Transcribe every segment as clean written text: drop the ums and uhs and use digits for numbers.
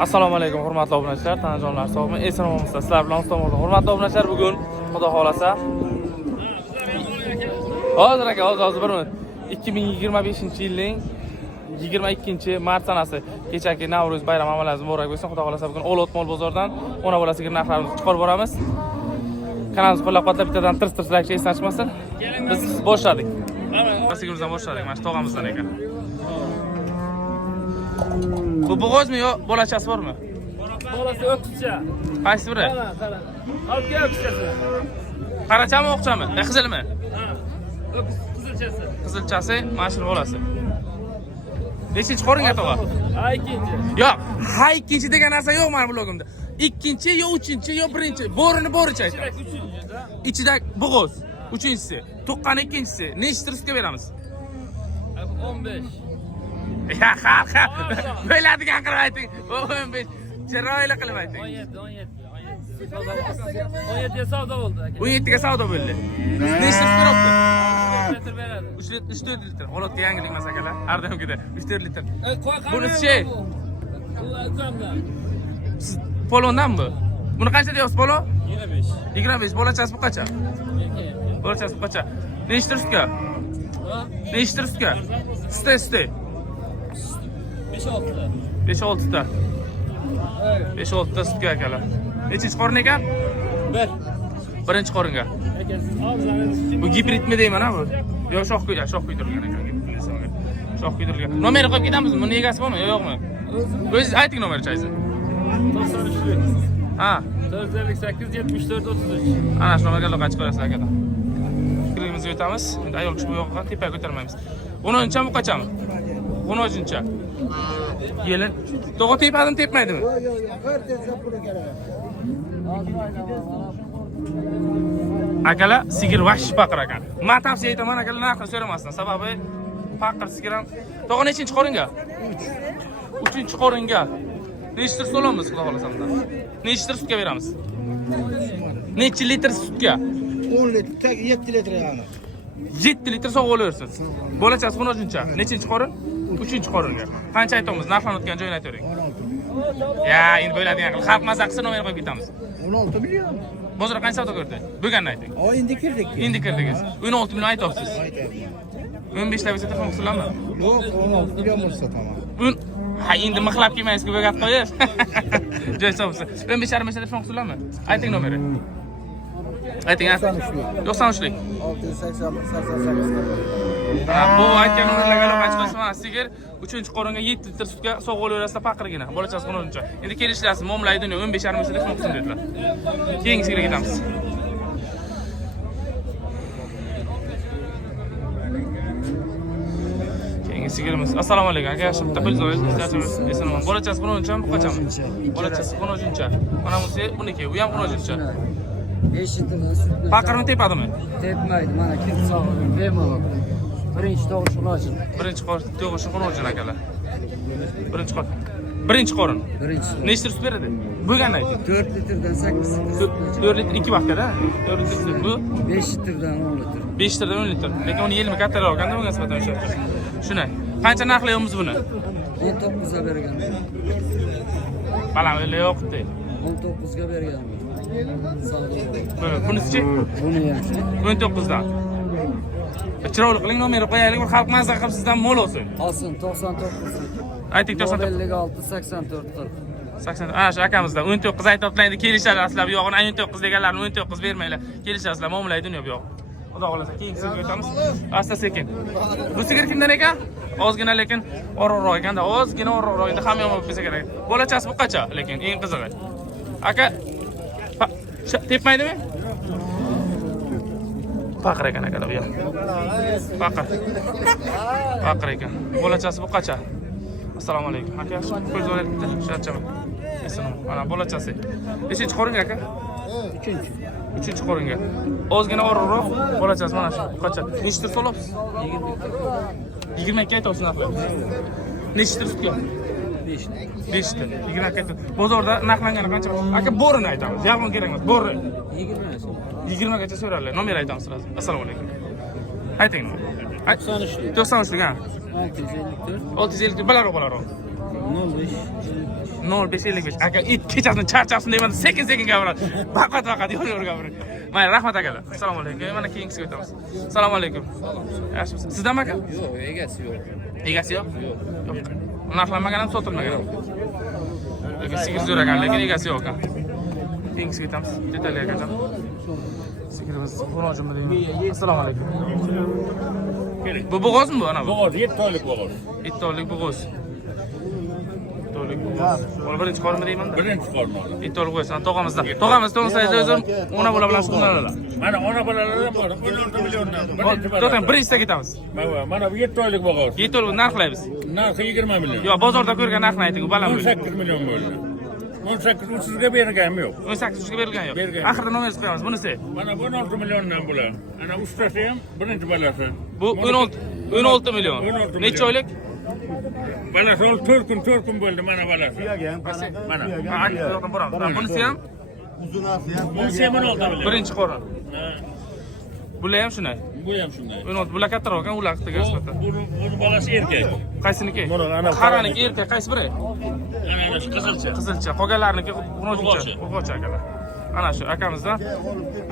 Assalomu alaykum hurmatli obunachilar, tanajonlar, sog'mi? Eson-omonsiz. Sizlar bilan Ustomorda. Hurmatli obunachilar, bugun Xudo xolasa hozir aka, hozir 1 minut. 2025-yilning 22-mart sanasi kechagi Navro'z bayrami amaliyati muborak bo'lsin. Xudo xolasa bugun Olot mol bozordan ona bola sigir narxlarimizni chiqarib boramiz. Kanalimizni qo'llab-quvvatlab bittadan tirs like esdan chiqmasin. Biz boshladik. Sigirmizdan boshladik. Mana shu tog'amizdan ekan. Bu bo'g'ozmi yo bolachasi bormi? Bolasi o'qitcha. Qaysi biri? Qara. Olti o'qitchasi. Qarachami, o'qchami? Qizilmi? Ha. Qizilchasi. Qizilchasi, mana shu bolasi. Nechinchi qo'ringa tog'a? Ha, ikkinchi. Yo'q, ha ikkinchi degan narsa yo'q meni blogimda. Ikkinchi yo uchinchi yo birinchi. Bo'rini bo'richa aytdim. Uchinchi. Ichida bo'g'oz. Uchinchisi, tuqqan ikkinchisi. Nechta rizqga beramiz? 15. Ya ha. Bo'ladigan qilib ayting. 15. Chiroyli qilib ayting. 17 ga savdo bo'ldi aka. 17 ga savdo bo'ldi. Nechta rizq beribdi? 3 litr beradi. 3-4 litr. Olotga yangilik emas akalar. Ardamgida 3-4 litr. Qo'y Bunisi-chi? Ukamdan. Siz polondanmi bu? Buni qancha deyapsiz polo? 25. 25. Bolachasi bu qancha? Bolachasi bu qancha? Nechta rizqga? Nechta rizqga? Suti. 5-6 ta. 5-6 ta. 5-6 ta sutga akalar. Nechinchi qorin ekan? 1. Birinchi qoringa. Bu gibridmi deyman ha bu? Yo, shox kuydirilgan ekan. Shox kuydirilgan. Nomeri qo'yib ketamizmi? Buni egasi bormi, yo'qmi? O'zingiz ayting nomerchangizni. 93. Ha. 458 74 33. Ana shu nomerga aloqa chiqarasiz akadan. Fikrimizga o'tamiz. Endi ayol kishi bu yoqqa tepaga ko'tarmaymiz. 10-chi bu qachami? 10-chi. Yelin. To'g'ri tepadimi, tepmaydimi? Akalar, sigir vash faqir ekan. Men tavsiya etaman akalar, narxni so'ramasdan. Sababi faqir sigir ham. To'g'ri nechinchi qo'ringa? 3-chi qo'ringa. Nechta sut olamiz, xudo xolasa bundan? Nechta sutga beramiz? Necha litr sutga? 10 litr, 7 litr yani. 7 litr sog' olaversiz. Bolachasi 10-chi. Nechinchi qo'rin? 3-chi qo'ringa. Qancha aytamiz? Narxlanayotgan joyini aytavering. Ya, endi bo'ladigan qilib xalq mazza qilsa nomer qo'yib ketamiz. 16 milyon. Bozor qancha savdo ko'rdi? Bo'lganini ayting. O endi kirdik. Endi kirdingiz. 16 million aytyapsiz. 15 ta bo'lsa telefon qilamiz. Yo'q, 16 milyon bo'lsa tamam. Ha, endi mixlab kelmaysiz-ku, bu gap qo'yish. Joy hisobsa. 15 ta telefon qilamiz. Ayting nomeri. Ayting. 93lik. 680 Ha, bu aytgan nomerlarga aloqa chiqarsa, sigir 3-chi qo'ringa 7 litr sutga sog' olaverasizlar faqirgina. Bolachasi 10-chi. Endi kelishlarsiz, muomala dunyo 15 ta telefon qilsin dedilar. Keyingi sigirga ketamiz. Sigirimiz. Assalomu alaykum. Aka, yaxshi bitta pul so'raysiz. Esonaman. Bolachasi 10-chi, bu qachami? Bolachasi 10-chi. Mana bunisi buniki, bu ham 10-chi. 5 litrdan sut. Faqirmi tepadimi? Tepmaydi. Mana kim sog'ligi bemalol. Birinchi tug'ish ilojim. Birinchi qorin tug'ishi 10-chi akalar. Birinchi qorin. Birinchi. Nechta sut beradi? Bo'lganini ayting. 4 litrdan 8 litr. 4 litr 2 vaqtda, 4 litr sut bu 5 litrdan 10 litr. 5 litrdan 10 litr. Lekin uni yelmi kattaroq olganda bunga nisbatan o'sha. Shunday. Qancha narxlayapmiz buni? 19 ga bergan. Baland yo'qdi. 19 ga bergan. Savdo. Bunisi-chi? Buni ham 19 dan. Chiroyli qiling, nomeri qo'yaylik, xalq mazza qilib sizdan mo'l olsin. Olsin 99. Ayting 99. 56 84 40. 80. Ana shu akamizdan 19 aytiblar, endi kelishadi aslar bu yog'ini 19 deganlarni 19 bermanglar. Kelishasizlar, muomala dunyo bu yoq. Xudo xolasa keyingi sigirga o'tamiz. Asta sekin. Bu sigir kimdan ekan? Ozgina lekin orroq ekanda, ozgina orroq endi hamma yomon bo'lsa kerak. Bolachasi bu qancha? Lekin eng qizig'i. Aka tepmaydimi? Faqir ekan akalar bu yoq. Faqir ekan. Bolachasi bu qancha? Assalomu alaykum. Aka, qo'y zo'rayapti. Sharchaman. Esonaman. Mana bolachasi. Nechinchi qo'ringa aka? 3-chi qo'ringa. Ozgina orroq bolachasi mana shu. Qancha? Nechta so'labsiz? 22 aytasiz narxlar. Nechta sutga? 5 ta. 22 ta. Bozorda narxlangani qancha? Aka, bo'rini aytamiz. Yaqin kerak emas. Bo'ri. 20 gacha so'rarlar. Nomer aytamiz sizlar. Assalomu alaykum. Ayting. 93lik. 93lik ha. 654 654 balandroq. 05 0555 aka it kechasini charchaqsin deyman sekin gapiradi. Vaqat yuraveradi. Mayli, rahmat akalar. Assalomu alaykum. Mana keyingisiga o'tamiz. Assalomu alaykum. Yaxshimisiz? Sizdanmi aka? Yo'q, egasi yo'q. Egasi yo'q? Yo'q. Narxlanmagan ham sotilmagan. Lekin sigir zo'r ekan, lekin egasi yo'q ekan. Keyingisiga o'tamiz. Detalga akajon. Sigirimiz xonojimmi deyman. Assalomu alaykum. Bu bo'g'ozmi bu ana bu? Bo'g'oz, 7 oylik bo'g'oz. 7 oylik bo'g'oz. Bola birinchi qormi deyman. Birinchi qormi. 7 oylik bo'g'oz. Tog'amizdan. Tog'amiz to'g'risida o'zim ona bola bilan shug'ullanadi. Mana ona bolalar ham bor. 16 milliondan. To'g'ri, birinchisiga ketamiz. Mana bu 7 oylik bo'g'oz. 7 oylik narxlaymiz. Narxi 20 million. Yo'q, bozorda ko'rgan narxni ayting, u baland bo'ldi. 18 million bo'ldi. 18 300 ga berilgan yo'q. 18 ga berilgan yo'q. Berilgan. Oxirida nomer qo'yamiz, bunisi. Mana 16 milliondan bular. Ana ustasi ham birinchi balasi. Bu 16 million. Necha oylik? Balasi 4 kun bo'ldi mana balasi. Mana. Yo'qdan boramiz. Bunisi ham Bunisi ham 16 million. birinchi qo'rin. Bular ham shunday. Bu ham shunday. 16 bular kattaroq ekan, ular qiqtiga nisbatan. Bu balasi erkak. Qaysiniki? Ana Qaraniki erkak, qaysi biri? Ana shu qizilcha. Qizilcha, qolganlarniki urg'ochi akalar. Ana shu akamizdan.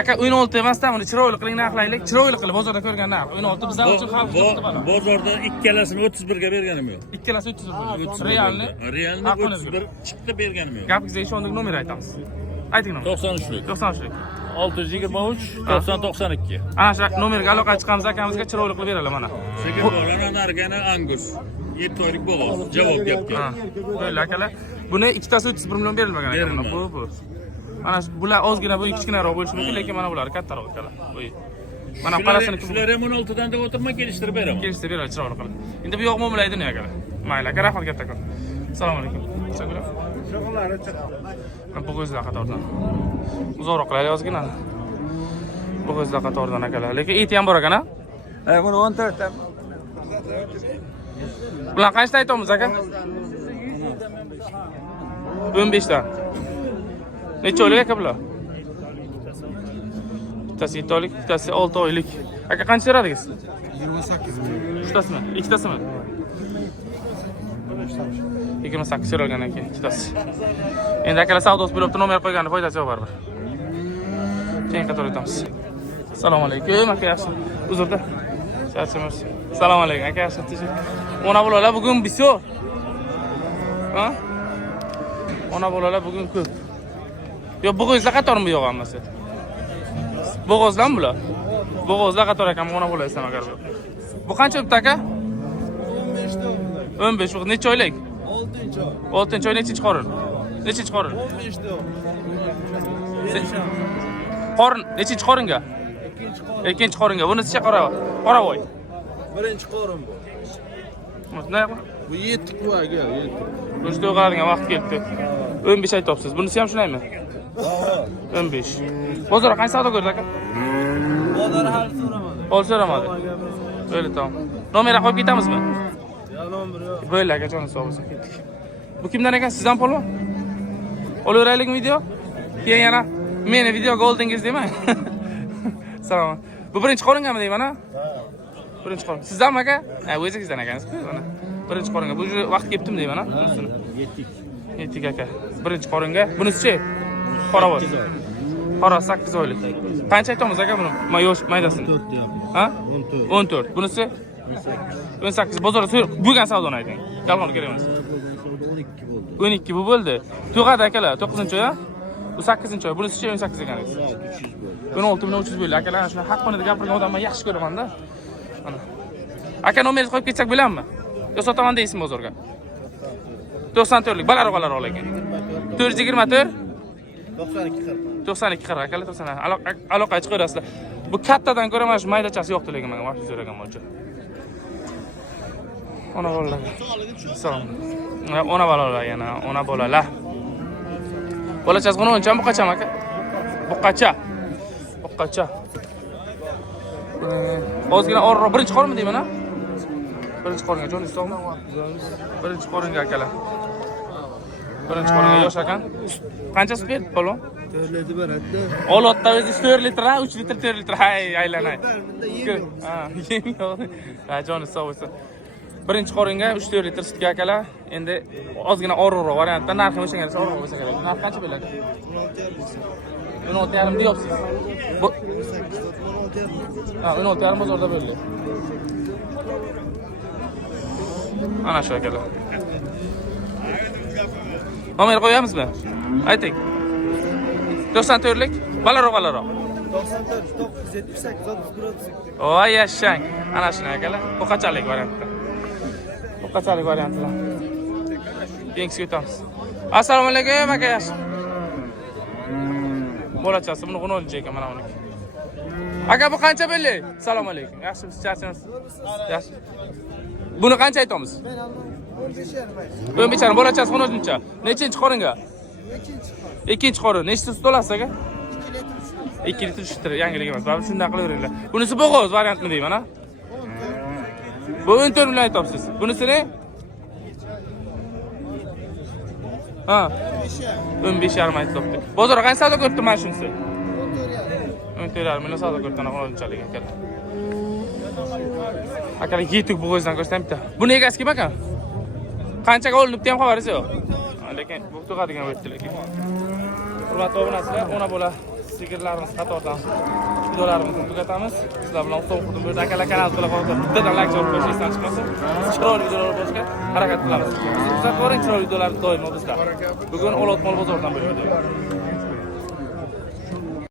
Aka 16 emasdan buni chiroyli qiling narxlaylik. Chiroyli qilib bozorda ko'rgan narx. 16 bizlar uchun xalq chiqdi bana. Bozorda ikkalasini 31 ga berganim yo'q. Ikkalasi 30 bo'ldi. Realni 31 chiqdi berganim yo'q. Gapingizga ishondik, nomer aytamiz. Ayting nomer. 93lik. 93lik. 623 9092. Ana shu nomerga aloqa chiqamiz, akamizga chiroyli qilib beradilar mana. Sigir bolani nargani Angus. 7 oylik bo'g'oz. Javob gapga. Bo'ldi akalar. Buni ikkitasi 31 million berilmagan ekan. Bu. Mana bular ozgina bu kichkinaroq bo'lishi mumkin, lekin mana bular kattaroq akalar. Mana parasini sizlar ham 16 dan deb o'tirmay kelishtirib beraman. Kelishtirib beradi chiroyli qilib. Endi bu yoq mo'milaydi ne akalar. Mayli aka, rahmat kattakon. Assalomu alaykum. Shug'ullari chiqadi. Bu ko'zlar qatoridan. Uzoqroq qilaylik ozgina. Bu ko'zlar qatoridan akalar. Lekin eti ham bor ekan-a? Buni 14 dan. Bular qanchta aytamiz aka? 15 dan. Necha oylik aka bular? Bittasi 7 oylik, bittasi 6 oylik. Aka qancha beradingiz? 28 million. Uchtasimi? Ikkitasimi? 28 so'ralgan ekan ikkitasi. Endi akalar savdosi bo'libdi, nomer qo'yganda foydasi yo'q baribir. Keyin qator o'tamiz. Assalomu alaykum aka, yaxshi. Uzrda. Charchamiz. Assalomu alaykum aka, yaxshi. Ona bolalar bugun bisyor. Ha? Ona bolalar bugun ko'p. Yo, bo'g'ozlar qatormi yo'q hammasi? Bo'g'ozdan bular. Bo'g'ozlar qator ekan, ona bola istam agar bu. Bu qancha o'tdi aka? 15 bu necha oylik? 6-chi oy nechinchi qorin? Nechinchi qorin? 15 da. Qorin nechinchi qoringa? Ikkinchi qoringa. Bunisicha qoravoy. Birinchi qorin bu. Nima? Bu 7 kuvaga, 7. Bunisi to'g'raladigan vaqt keldi. 15 aytibsiz. Bunisi ham shunaymi? 15. Bozor qancha savdo ko'rdi aka? Bozor hali so'ramadi. Hol so'ramadi. Bo'ldi, tamam. Nomer qo'yib ketamizmi? Ya nomer yo'q. Bo'ldi aka, joningiz sog' bo'lsin, ketdik. Bu kimdan ekan? Sizdan polvon? Olaveraylikmi video? Keyin yana meni videoga oldingiz deyman. Salom. Bu birinchi qoringami deyman, ha? Birinchi qoring. Sizdanmi aka? Ha, o'zingizdan ekansiz. Mana. Birinchi qoringa. Bu vaqt kelibdimi deyman, ha? Yetdik aka. Birinchi qoringa. Bunisi-chi? Qoravoy. Qora 8 oylik. Qancha aytamiz aka buni? Maydasini. 14 deyapman. Ha? 14. 14. Bunisi? 18. Bozorda bo'lgan savdoni ayting. Yolg'on kerak emas. 12 bo'ldi. 12 bu bo'ldi. Tug'adi akalar, 9-oy, ha? Bu 8-oy. Bunisi 18 ekaningiz. 300 bo'ldi. 16 300 bo'ldi. Akalar shuna haqqonida gapirgan odamni yaxshi ko'raman-da. Mana. Aka nomeringizni qo'yib ketsak bo'ladimi? Yo sotaman deysizmi bozorga? 94lik balandroq lekin. 424 92 40 akalar 90. Aloqa chiqib ko'rasizlar. Bu kattadan ko'ra mana shu maydachasi yo'qdi lekin menga vaqt so'ragan bo'lsa. Ona bolalar. Salom. Ona bolalar yana, ona bolalar. Bolachasi qani o'ncham buqacham aka? Buqacha. Ozgina orro birinchi qorinmi deyman, ha? Birinchi qoringa joningiz sog'mi? Birinchi qoringa akalar. Birinchi qoringa yosh ekan. Qancha sut berdi polvon? 4 litr beradi. Olotda o'zi 4 litr, 3 litr, 4 litr. Hay, aylanay. Ha, yem yo'q. Ha, joningiz sog' bo'lsin. Birinchi qoringa 3-4 litr sutga akalar. Endi ozgina og'irroq variantda narxi o'shanga yarasha og'irroq bo'lsa kerak. Narx qancha bo'ladi? 16,5 deyapsiz. Bu 16,5 bozorda bo'ldi. Ana shu akalar. Nomer qo'yamizmi? Ayting. 94lik. Balandroq. 94 978 31. Voy yashang. Ana shuni akalar. Bu qanchalik variantda? Bu qanchalik variantlar? Keyingi o'tamiz. Assalomu alaykum aka yaxshi. Bo'lachasi buni 10 ekan mana uniki. Aka bu qancha bo'ldi? Assalomu alaykum. Yaxshimisiz, charchimisiz? Yaxshi. Buni qancha aytamiz? 15 bo'lachasi 10-cha. Nechinchi qoringa? Ikkinchi qorin. Nechta sut olasiz aka? 2 litr sut, yangilik emas. Baribir shunday qilaveringlar. Bunisi bo'g'oz variantmi deyman, ha? Bu 14 million aytibsiz. Bunisini? Ha. 15,5 aytibdi. Bozorga qancha savdo ko'rdim men shunisi? 14,5 million savdo ko'rdim ana qanchalik ekan. Akalar yetuk bo'g'ozdan ko'rsam bitta. Buni egasi kim aka? Qanchaga olinibdi ham xabaringiz yo'q. Lekin bu tug'adigan o'tdi lekin. Hurmatli obunachilar, ona bola sigirlarimiz qatordan videolarimizni tugatamiz. Sizlar bilan o'rtoq xudim bo'ldi. Akalar kanal bilan qolib, bittadan like job qo'yish esdan chiqmasin. Chiroyli videolar bo'lishga harakat qilamiz. Bizlar ko'ring chiroyli videolarni doim bizda. Bugun Olot mol bozoridan bo'lib videolar.